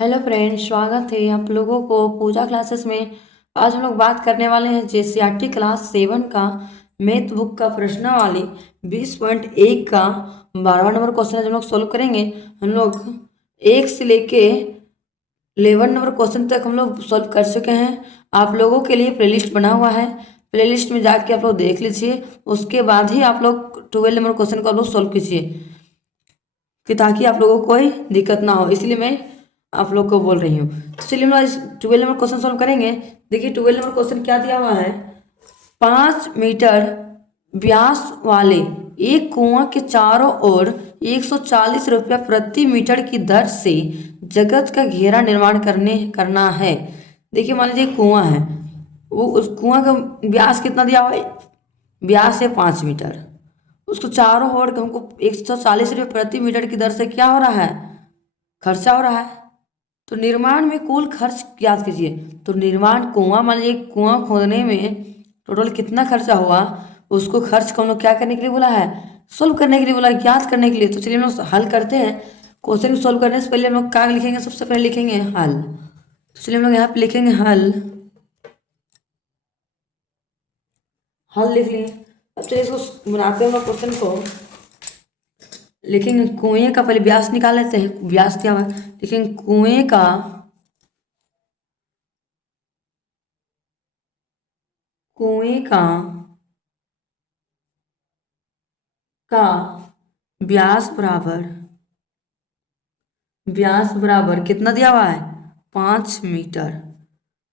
Hello friends, स्वागत है आप लोगों को पूजा क्लासेस में। आज हम लोग बात करने वाले हैं जेसीईआरटी क्लास 7 का मैथ बुक का प्रश्नावली 20.1 का 12वां नंबर क्वेश्चन आज हम लोग सोल्व करेंगे। हम लोग 1 से लेके 11 नंबर क्वेश्चन तक हम लोग सोल्व कर चुके हैं। आप लोगों के लिए प्लेलिस्ट बना हुआ है, प्लेलिस्ट में जाके आप लोग देख लीजिए। उसके बाद ही आप लोग 12 नंबर क्वेश्चन को आप लोग सोल्व कीजिए कि ताकि आप लोगों को कोई दिक्कत ना हो, इसलिए मैं आप लोग को बोल रही हूँ। तो चलिए हम लोग इस 12 नंबर क्वेश्चन सॉल्व करेंगे। देखिए 12 नंबर क्वेश्चन क्या दिया हुआ है। 5 मीटर व्यास वाले एक कुआं के चारों ओर 140 रुपया प्रति मीटर की दर से जगत का घेरा निर्माण करना है। देखिए मान लीजिए कुआं है, वो उस कुआं का व्यास कितना दिया हुआ है, व्यास है 5 मीटर। उसको चारों ओर हमको 140 रुपये प्रति मीटर की दर से क्या हो रहा है, खर्चा हो रहा है। तो निर्माण में कुल खर्च याद कीजिए। तो निर्माण कुआं मान लीजिए कुआं खोदने में टोटल कितना खर्चा हुआ, उसको खर्च को हम लोग क्या करने के लिए बोला है, सोल्व करने के लिए बोला है, ज्ञात करने के लिए। तो चलिए हम लोग हल करते हैं। क्वेश्चन को सोल्व करने से पहले हम लोग क्या लिखेंगे, सबसे पहले लिखेंगे हल। तो चलिए हम लोग यहाँ पे लिखेंगे हल। हल लिख लिए। अब चलिए इसको बनाते हैं हम लोग क्वेश्चन को। लिखेंगे कुएं का, पहले व्यास निकाल लेते हैं। व्यास क्या हुआ, लिखेंगे कुएं का व्यास बराबर कितना दिया हुआ है, 5 मीटर।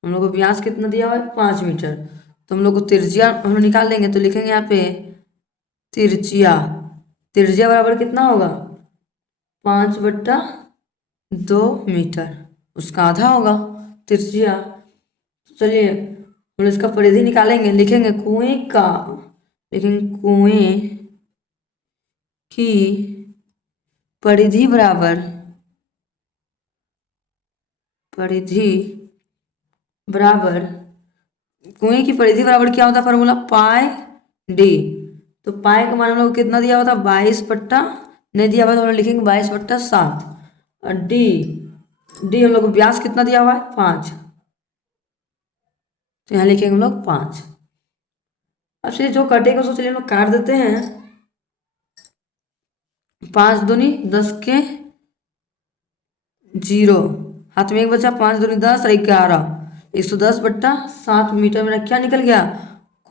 हम लोग को व्यास कितना दिया हुआ है, 5 मीटर। तो हम लोग को त्रिज्या हम लोग निकाल देंगे। तो लिखेंगे यहाँ पे त्रिज्या। त्रिज्या बराबर कितना होगा, 5/2 मीटर, उसका आधा होगा त्रिज्या। चलिए हम लोग इसका परिधि निकालेंगे। लिखेंगे कुएं की परिधि बराबर कुएं की परिधि बराबर क्या होता है, फॉर्मूला पाई डी। तो पाई का मान हम लोग कितना दिया हुआ था, 22 नहीं दिया हुआ तो हम लोग लिखेंगे 22/7। और डी डी हम लोग को व्यास कितना दिया हुआ है, 5। तो यहाँ लिखेंगे हम लोग 5। अब से जो कटेगा उसको चलिए हम लोग काट देते हैं। 5 दूनी 10 के 0, हाथ में एक बचा, 5 दूनी 10 और 11, 110/7 मीटर मेरा क्या निकल गया,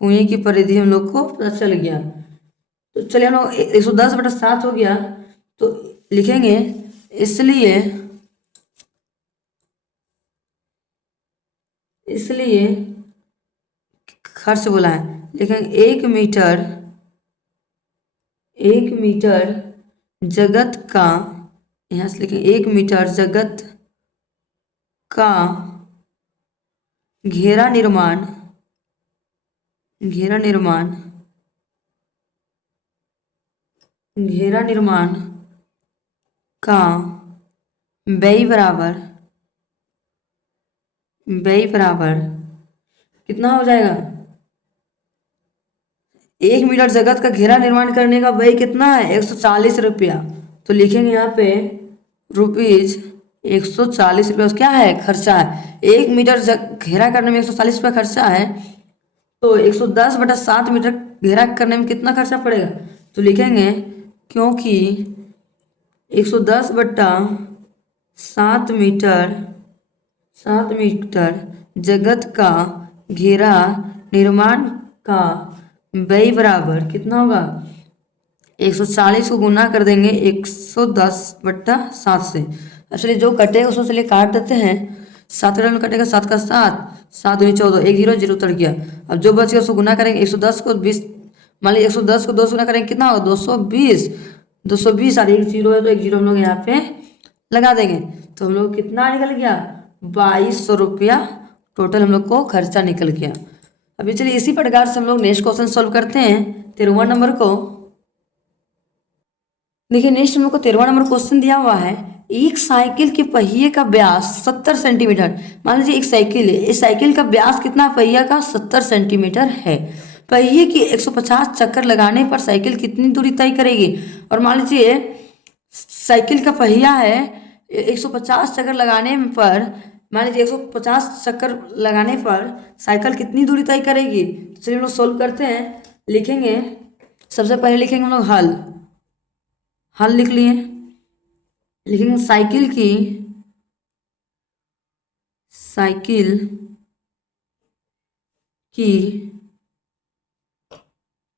कुएं की परिधि हम लोग को पता चल गया। तो चलिए हम लोग 110/7 हो गया। तो लिखेंगे इसलिए खर्च बोला है। लिखेंगे 1 मीटर जगत का, यहाँ से लिखेंगे 1 मीटर जगत का घेरा निर्माण का व्यय बराबर कितना हो जाएगा, 1 मीटर जगत का घेरा निर्माण करने का व्यय कितना है, 140 रुपया। तो लिखेंगे यहाँ पे रुपीज 140 रुपया क्या है, खर्चा है। 1 मीटर घेरा करने में 140 रुपया खर्चा है। तो 110/7 मीटर घेरा करने में कितना खर्चा पड़ेगा। तो लिखेंगे क्योंकि 110/7 मीटर जगत का घेरा निर्माण का व्यय बराबर कितना होगा, 140 को गुना कर देंगे 110/7 से। अब चलिए जो कटेगा उसको चलिए काट देते हैं। 7 में कटेगा, 7 का 7, 7 दूनी 14, 1 0 0 उतर गया। अब जो बच गया उसको गुना करेंगे, 110 को 20, मान लीजिए 110 को 2 से गुना करेंगे कितना होगा, 220। 220 और 1 0 है तो 1 0 हम लोग यहाँ पे लगा देंगे। तो हम लोग कितना निकल गया, 2200 रुपया टोटल हम लोग को खर्चा निकल गया। अभी चलिए इसी प्रकार से हम लोग नेक्स्ट क्वेश्चन सॉल्व करते हैं 13वां नंबर को। देखिए नेक्स्ट हम लोग को 13वां नंबर क्वेश्चन दिया हुआ है। एक साइकिल के पहिए का व्यास 70 सेंटीमीटर। मान लीजिए एक साइकिल है, इस साइकिल का व्यास कितना, पहिया का 70 सेंटीमीटर है। पहिए की 150 चक्कर लगाने पर साइकिल कितनी दूरी तय करेगी। और मान लीजिए साइकिल का पहिया है 150 चक्कर लगाने पर, मान लीजिए 150 चक्कर लगाने पर साइकिल कितनी दूरी तय करेगी। तो चलिए हम लोग सोल्व करते हैं। लिखेंगे, सबसे पहले लिखेंगे हम लोग हल। हल लिख लिए। लिखेंगे साइकिल की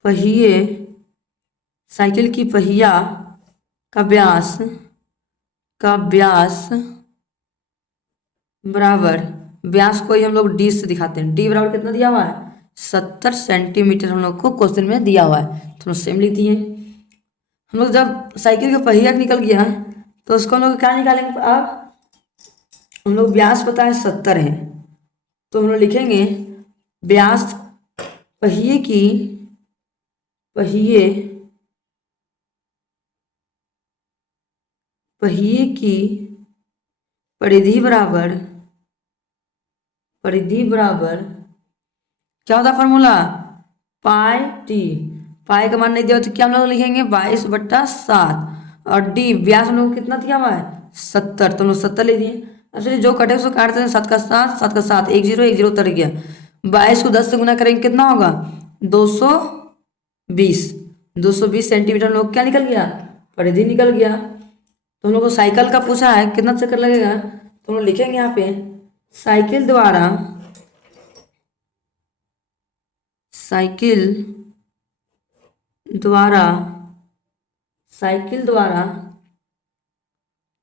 पहिए साइकिल की पहिया का व्यास बराबर, व्यास को ही हम लोग डी से दिखाते हैं। डी बराबर कितना दिया हुआ है, 70 सेंटीमीटर हम लोग को क्वेश्चन में दिया हुआ है। तो सेम लिख दिए। हम लोग जब साइकिल का पहिया निकल गया तो उसको हम लोग क्या निकालेंगे। अब हम लोग व्यास पता है 70 है, तो हम लोग लिखेंगे व्यास पहिए की परिधि बराबर क्या होता है फॉर्मूला, पाई टी। पाई का मान नहीं दिया तो क्या हम लोग लिखेंगे 22/7, और डी व्यास हम लोग कितना दिया हुआ है 70, तो हम लोग 70 ले दिए। अब चलिए जो कटे उसको काटते हैं, 7 का 7, 7 का 7, 1 0 1 0 उतर गया। 22 को 10 से गुना करेंगे कितना होगा 220 सेंटीमीटर हम लोग क्या निकल गया, परिधि निकल गया। तो हम लोग को साइकिल का पूछा है कितना चक्कर लगेगा, तो हम लोग लिखेंगे यहाँ पे साइकिल द्वारा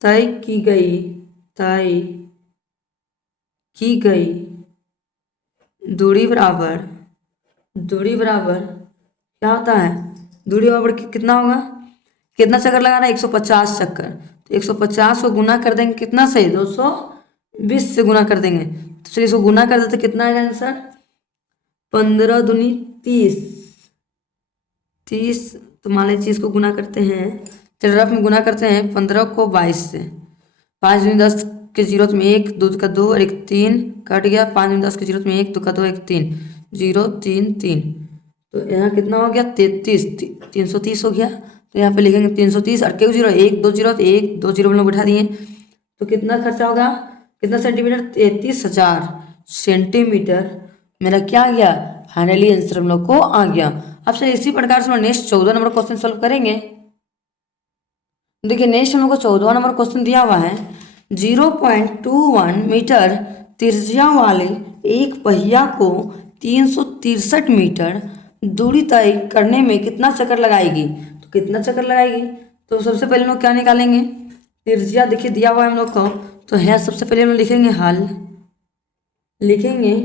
तय की गई दूरी बराबर क्या होता है, दूरी बराबर कितना होगा, कितना चक्कर लगाना है 150 चक्कर। तो 150 को गुना कर देंगे कितना से 220 से गुना कर देंगे। तो चलिए इसको गुना कर देते कितना आएगा आंसर, 15 दूनी 30। तो मान लीजिए इसको गुना करते हैं, चलिए रफ में गुना करते हैं 15 को 22 से। 5 दूनी 10 के जीरो में 1, 2 का 2 और 1 3 कट गया। 5 दूनी 10 के जीरो में 1, 2 का 2 1 3 0 3 3। तो यहाँ कितना हो गया 33, 330 हो गया। तो यहाँ पे लिखेंगे 330 और क्यों जीरो 1 2 जीरो, तो 1 2 जीरो हम लोग बैठा दिए। तो कितना खर्चा होगा, कितना सेंटीमीटर 33,000 सेंटीमीटर मेरा क्या आ गया, फाइनली आंसर हम लोग को आ गया। अब से इसी प्रकार से हम नेक्स्ट 14 नंबर क्वेश्चन सॉल्व करेंगे। देखिए नेक्स्ट हम लोग को 14 नंबर क्वेश्चन दिया हुआ है, 0.21 मीटर त्रिज्या वाले एक पहिया को 363 मीटर दूरी तय करने में कितना चक्कर लगाएगी। तो कितना चक्कर लगाएगी, तो सबसे पहले हम लोग क्या निकालेंगे, त्रिज्या देखिए दिया हुआ है हम लोग को। तो है सबसे पहले हम लोग लिखेंगे हल। लिखेंगे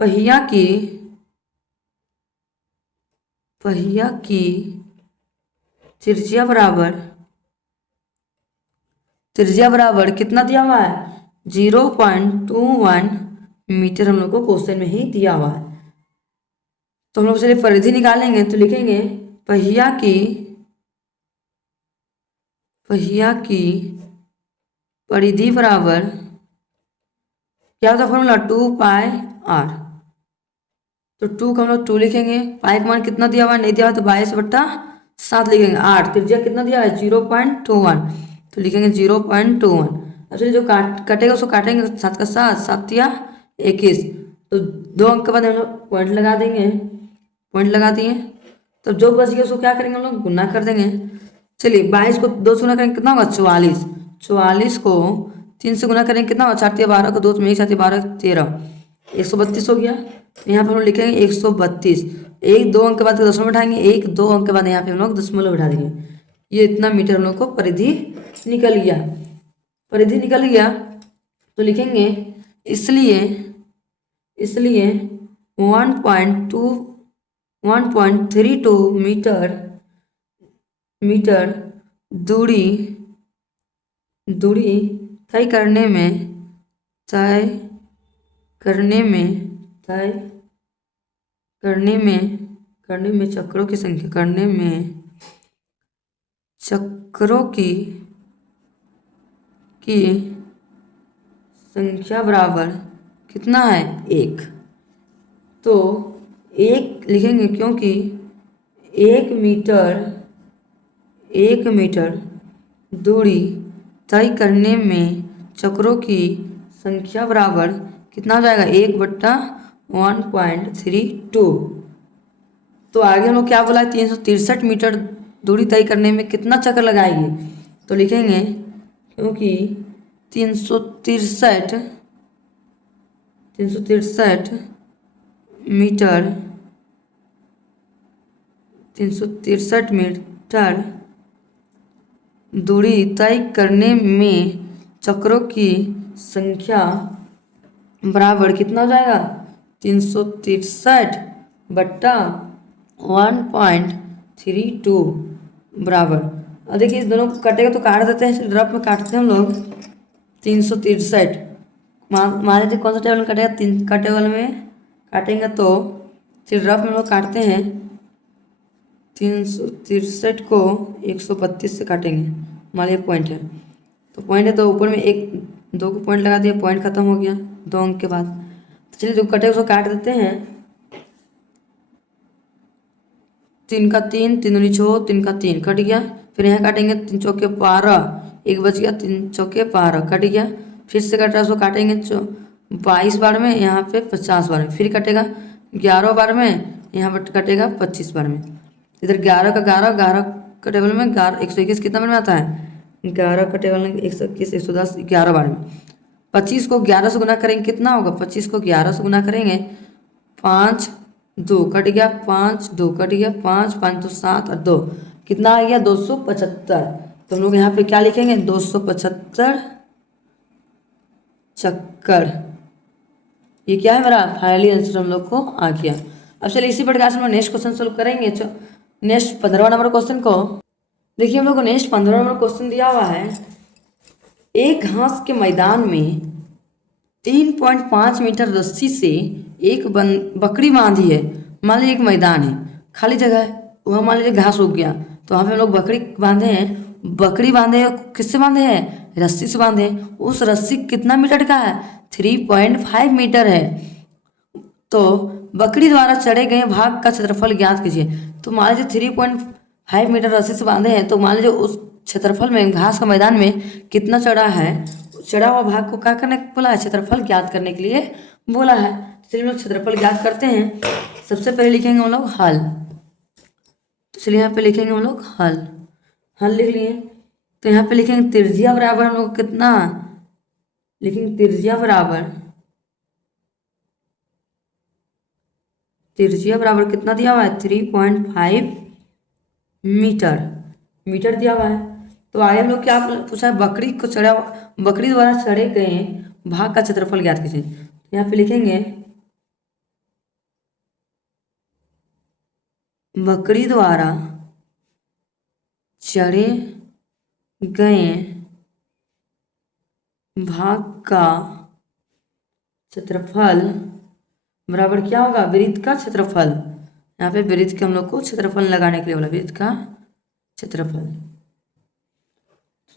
पहिया की त्रिज्या बराबर कितना दिया हुआ है 0.21 मीटर हम लोग को क्वेश्चन में ही दिया हुआ है। तो हम लोग चलिए परिधि निकालेंगे। तो लिखेंगे पहिया की परिधि बराबर क्या होता है फॉर्मूला 2πr। तो 2 का हम लोग 2 लिखेंगे, पाई का मान कितना दिया हुआ है नहीं दिया हुआ तो 22/7 लिखेंगे। 8 त्रिज्या कितना दिया है 0.21, तो लिखेंगे 0.21। अब चलिए जो कटेगा उसको काटेंगे, 7 का 7 7 या 21। तो 2 अंक के बाद हम लोग पॉइंट लगा देंगे, पॉइंट लगा दिए। तो जो बच गया उसको क्या करेंगे हम लोग गुना कर देंगे। चलिए 22 को 2 से गुना करेंगे कितना होगा 44। 44 को 3 से गुना करेंगे कितना होगा 4 12 को 2 में 1 7 12 13 132 हो गया। यहाँ पर हम लिखेंगे 132। 1 2 अंक के बाद दशमलव बैठाएंगे, 1 2 अंक के बाद यहाँ पे हम लोग दशमलव बैठा देंगे। ये इतना मीटर हम लोग को परिधि निकल गया। परिधि निकल गया तो लिखेंगे इसलिए 1.32 मीटर दूरी तय करने में चक्रों की संख्या बराबर कितना है 1। तो 1 लिखेंगे क्योंकि 1 मीटर दूरी तय करने में चक्रों की संख्या बराबर कितना हो जाएगा, 1/1.32। तो आगे हम लोग क्या बोला है, 363 मीटर दूरी तय करने में कितना चक्र लगाएंगे, तो लिखेंगे क्योंकि 363 मीटर 363 मीटर दूरी तय करने में चक्रों की संख्या बराबर कितना हो जाएगा, 363/1.32 बराबर। और देखिए इस दोनों को कटेगा तो काट देते हैं, रफ में काटते हैं हम लोग। 363 मान लीजिए कौन सा टेबल में कटेगा, तीन का टेबल में काटेंगे तो फिर रफ में हम लोग काटते हैं। 363 को 132 से काटेंगे, मान लीजिए पॉइंट है, तो पॉइंट है तो ऊपर में एक दो को पॉइंट लगा दिया, पॉइंट खत्म हो गया 2 अंक के बाद। तो चलिए जो कटे उसको काट देते हैं। 3 का 3, 3 दूनी 6, 3 का 3 कट गया। फिर यहाँ काटेंगे 3 चौके 12, एक बच गया, 3 चौके 12 कट गया। फिर से कट रहा है उसको काटेंगे 22 बार में, यहाँ पे 50 बार में। फिर कटेगा 11 बार में, यहाँ पर कटेगा 25 बार में। इधर 11 का 11 का टेबल में 121 कितना बार में आता है, 11 का टेबल में 121 110 11 बार में। 25 को 11 से गुना करेंगे कितना होगा, 25 को 11 से गुना करेंगे, 5 2 कट गया, 5 2 कट गया, 5 5 2 7 और 2 कितना आ गया, 275। तो हम लोग यहाँ पे क्या लिखेंगे, 275 चक्कर। ये क्या है मेरा फाइनली आंसर हम लोग को आ गया। अब चलिए इसी प्रकार से हम लोग नेक्स्ट क्वेश्चन सोल्व करेंगे। नेक्स्ट 15वां नंबर क्वेश्चन को देखिए, हम लोग को नेक्स्ट 15वां नंबर क्वेश्चन दिया हुआ है। एक घास के मैदान में 3.5 मीटर रस्सी से एक बकरी बांधी है। मान लीजिए एक मैदान है, खाली जगह है, वहाँ मान लीजिए घास उग गया, तो वहाँ पे हम लोग बकरी बांधे हैं। बकरी बांधे हैं, किससे बांधे हैं, रस्सी से बांधे हैं। उस रस्सी कितना मीटर का है, 3.5 मीटर है। तो बकरी द्वारा चढ़े गए भाग का क्षेत्रफल ज्ञात कीजिए। तो मान लीजिए 3.5 मीटर रस्सी से बांधे हैं, तो मान लीजिए उस क्षेत्रफल में घास का मैदान में कितना चढ़ा है, चढ़ा हुआ भाग को क्या करने को बोला है, क्षेत्रफल ज्ञात करने के लिए बोला है। चलिए हम लोग क्षेत्रफल ज्ञात करते हैं। सबसे पहले लिखेंगे हम लोग हल। तो चलिए यहाँ पे लिखेंगे हम लोग हल। हल लिख लिए, तो यहाँ पे लिखेंगे त्रिज्या बराबर हम लोग कितना लिखेंगे, त्रिज्या बराबर कितना दिया हुआ है, 3.5 मीटर दिया हुआ है। तो आगे हम लोग क्या पूछा है, बकरी द्वारा चढ़े गए भाग का क्षेत्रफल ज्ञात कीजिए। तो यहाँ पे लिखेंगे बकरी द्वारा चढ़े गए भाग का क्षेत्रफल बराबर क्या होगा, वृत्त का क्षेत्रफल। यहाँ पे वृत्त के हम लोग को क्षेत्रफल लगाने के लिए बोला, वृत्त का क्षेत्रफल।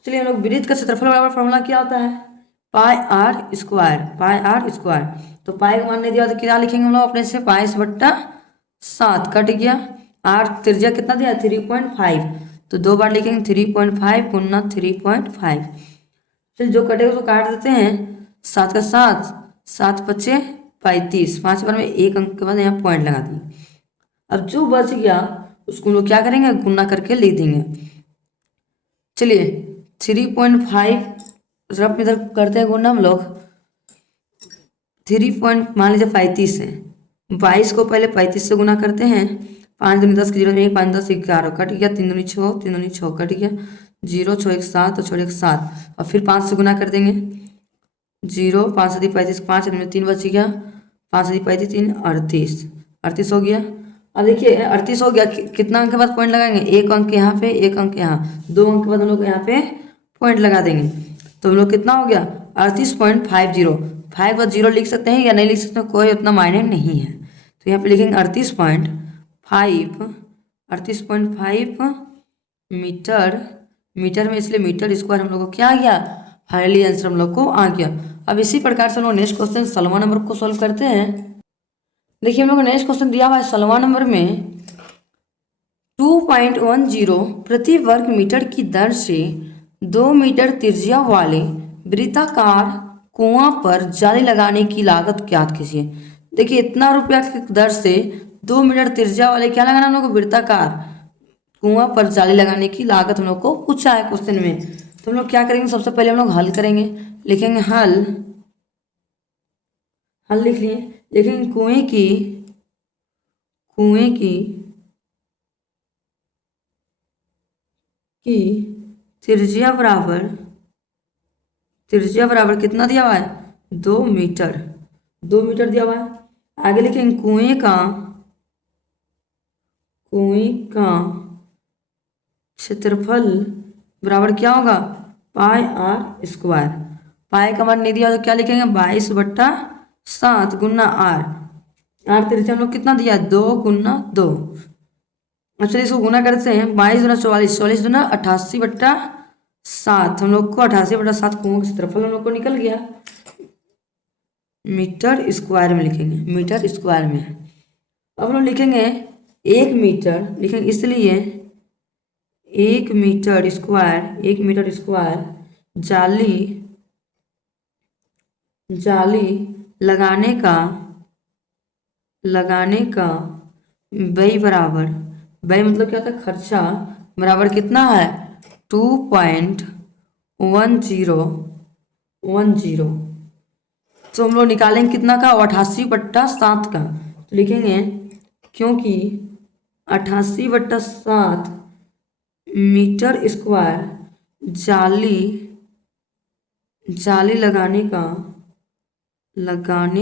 चलिए हम लोग वृत्त का क्षेत्रफल बराबर फॉर्मूला क्या होता है, पाई आर स्क्वायर। तो पाई का मान नहीं दिया तो क्या लिखेंगे हम लोग अपने से, 22/7 कट गया। आर त्रिज्या कितना दिया, 3.5, तो 2 बार लिखेंगे 3.5 गुना 3.5। चलिए जो कटेगा उसको काट देते हैं। 7 का 7, 7 5 35, 5 बार में एक अंक के बाद यहाँ पॉइंट लगा दिए। अब जो बच गया उसको हम लोग क्या करेंगे, गुना करके लिख देंगे। चलिए 3.5 रफ इधर करते हैं गुना हम लोग। मान लीजिए 35 है, 22 को पहले 35 से गुना करते हैं। 5 दूनी 10 की 0 1, 5 10 11 कट गया, 3 दूनी 6, 3 दूनी 6 कट गया, 0 6 1 7 और 6 1 7। और फिर 5 से गुना कर देंगे, 0 5 7 35, 5 में 3 बच गया, 5 7 35 3 38 हो गया। अब देखिए 38 हो गया, कितना अंक के बाद पॉइंट लगाएंगे, एक अंक यहाँ पे, एक अंक यहाँ, 2 अंक के बाद हम लोग यहाँ पे पॉइंट लगा देंगे। तो हम लोग कितना हो गया, 38.50। 5 बाद 0 लिख सकते हैं या नहीं लिख सकते हैं, कोई उतना मायने नहीं है। तो यहाँ पे लिखेंगे 38.5 मीटर में, इसलिए मीटर स्क्वायर हम लोग को क्या आ गया, फाइनली आंसर हम लोग को आ गया। अब इसी प्रकार से हम लोग नेक्स्ट क्वेश्चन 16वां नंबर को सॉल्व करते हैं। देखिए हम लोग को नेक्स्ट क्वेश्चन दिया हुआ है 16वां नंबर में, 2.10 प्रति वर्ग मीटर की दर से 2 मीटर त्रिज्या वाले वृत्ताकार कुआं पर जाली लगाने की लागत ज्ञात कीजिए। देखिए इतना रुपया की दर से 2 मीटर त्रिज्या वाले क्या लगाना हम लोग को, वृत्ताकार कुआं पर जाली लगाने की लागत हम लोग को पूछा है क्वेश्चन में। तो हम लोग क्या करेंगे, सबसे पहले हम लोग हल करेंगे। लिखेंगे हल, हल लिख लिए। लिखेंगे कुएं की त्रिज्या बराबर कितना दिया हुआ है, 2 मीटर, 2 मीटर दिया हुआ है। आगे लिखेंगे कुएं का क्षेत्रफल बराबर क्या होगा, पाई आर स्क्वायर। पाई का मान नहीं दिया तो क्या लिखेंगे, 22/7 गुना आर। आर त्रिज्या हम लोग कितना दिया है, 2 गुना 2। अच्छा इसको गुना करते हैं, 22×44, 44×88/7। हम लोग को 88/7 कुओं का क्षेत्रफल हम लोग को निकल गया। मीटर स्क्वायर में लिखेंगे, मीटर स्क्वायर में। अब हम लोग लिखेंगे 1 मीटर, लिखेंगे इसलिए 1 मीटर स्क्वायर जाली लगाने का व्यय बराबर, व्यय मतलब क्या था, खर्चा, बराबर कितना है, 2.1010। तो हम लोग निकालेंगे कितना का, 88/7 का। तो लिखेंगे क्योंकि 88/7 मीटर स्क्वायर जाली लगाने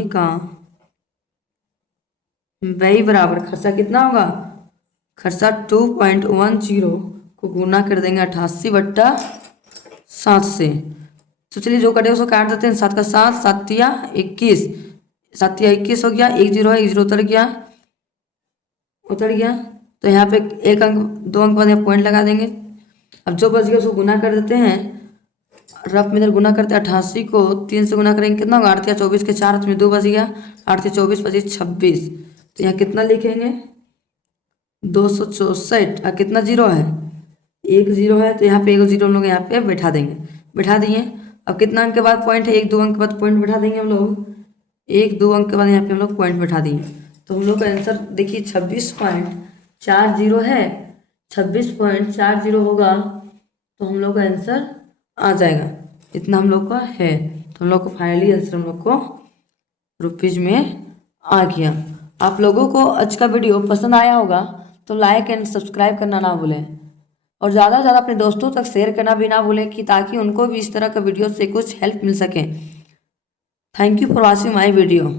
का व्यय बराबर, खर्चा कितना होगा, खर्चा 2.10 को गुना कर देंगे 88/7 से। तो चलिए जो कटे उसको काट देते हैं, 7 का 7, 7 या 21, 7 या 21 हो गया। 1 0 है, 1 0 उतर गया। तो यहाँ पे 1 अंक 2 अंक बाद यहाँ पॉइंट लगा देंगे। अब जो बच गया उसको गुना कर देते हैं, रफ में इधर गुना करते हैं। 88 को 3 से गुना करेंगे कितना होगा, 8 या 24 के 4 में 2 बच गया, 8 या 24 25 26। तो यहाँ कितना लिखेंगे, 264। और कितना जीरो है, 1 0 है, तो यहाँ पे 1 0 हम लोग यहाँ पे बैठा देंगे, बैठा दिए। अब कितना अंक के बाद पॉइंट है, 1 2 अंक के बाद पॉइंट बैठा देंगे हम लोग, 1 2 अंक के बाद यहाँ पे हम लोग पॉइंट बैठा दिए। तो हम लोग का आंसर देखिए 26.40 है, 26.40 होगा। तो हम लोग का आंसर आ जाएगा, इतना हम लोग का है। तो हम लोग को फाइनली आंसर हम लोग को रुपीज में आ गया। आप लोगों को आज का वीडियो पसंद आया होगा तो लाइक एंड सब्सक्राइब करना ना भूलें, और ज़्यादा से ज़्यादा अपने दोस्तों तक शेयर करना भी ना भूलें, कि ताकि उनको भी इस तरह का वीडियो से कुछ हेल्प मिल सके। Thank you for watching my video.